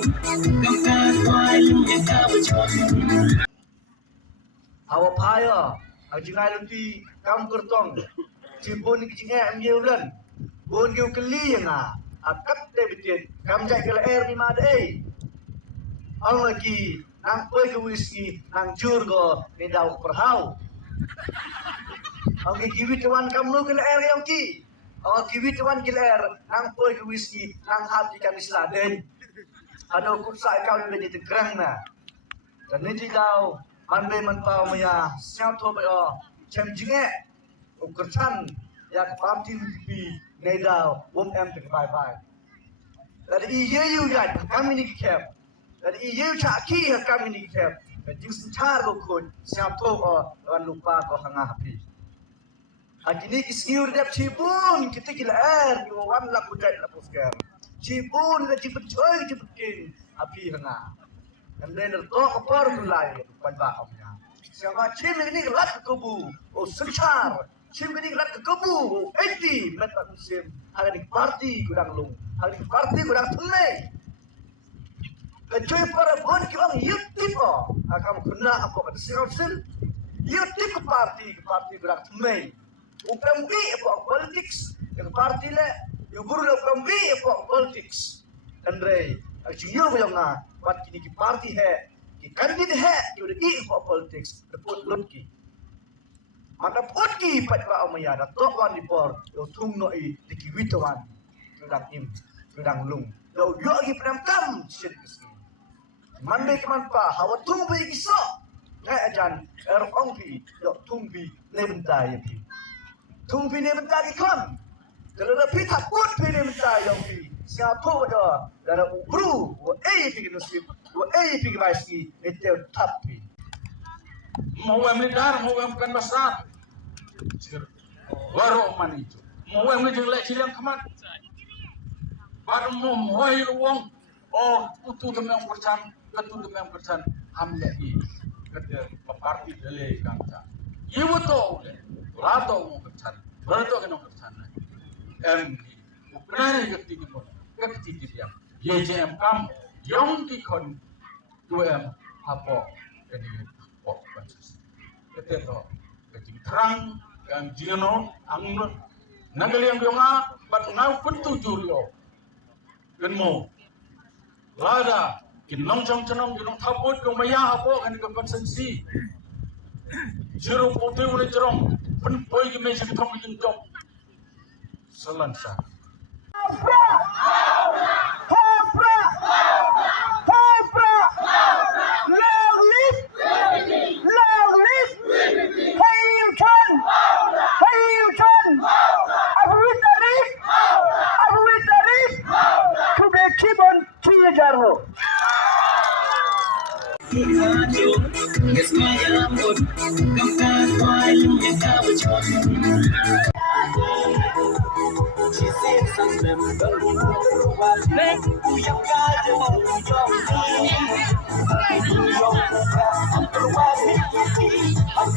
ดกำการควายลุงยังก้าวชน Awak payah. Jangan lupa kamu kertong. Cipun ni kecingnya ambil bulan. Bun kau keli yang akap debitin. Kamu jangan kela air ni mada. Ang lagi nang poi ke whisky nang jur go ni daw perhau. Ang giwit wan kamu kela air yang ki. Ang giwit wan kela air nang poi ke whisky nang hati kami seladen. Ada kursa kau yang jadi tegrang na. Dan ni jauh Mandai manpau maya siap tu bayo cem jinge ukercan ya parti pi nedau wom em te bye bye. Dari iye yu ya kami ni kep. Dari iye cha ki kami ni kep. Jadi sencar go kun siap tu ran lupa ko hanga hapi. Agini kisgiur dep cibun kita gila air di wan la kudai la posker. Cibun da cibut coy cibut kin api hanga. Dan then talk about mulai pada omnya. Siapa cim ini rat kebu, oh sencar, cim ini rat kebu, 80 meter musim. Hari ini parti kurang lung, hari ini parti kurang tunai. Kecuali para bon kita YouTube oh, akan kena apa kata siapkan YouTube ke parti kurang tunai. Upam bi apa politics, ke parti le, yubur le upam bi apa politics. Dan rey, ajiyo yang बात की पार्टी है कि कैंडिडेट है कि उन्हें ई politics report लुट की mana pun ki patwa omaya da to wan di por yo thung no i diki witawan kedang im kedang lung yo yo gi pram kam sir kisi man be man pa hawa thung be ki so ngai ajan er ong pi yo thung bi ne benta ye pi thung pi ne benta ki kon kalau da pi thak put pi ne benta yo pi siapa dah dari ubru, pergi nusib, pergi baiki, itu tapi. Mau emidar, mau bukan besar. Baru man itu. Mau emidar lek silang kemat. Baru mau ruang. Oh, utu temang percan, ketu temang percan. Hamle ini, kerja parti dalai kangsa. Ibu tu, rato mau percan, rato kena percan. Benar ketinggi pun. Ketika dia YJM kam yang dikon 2M apa ini apa proses itu ketika terang yang jino ang nagali yang biong bat ngau pentu jurio kenmo lada kinong chong chong kinong thaput kong maya apa kan ke konsensi jero putih udah jerong penpoi ke meja thong jengkok selansa Kesmaya pun kangkar kwai luang yang kau chon. She said something about what make you young guy to know your need. You don't know what I'm going to be. I'm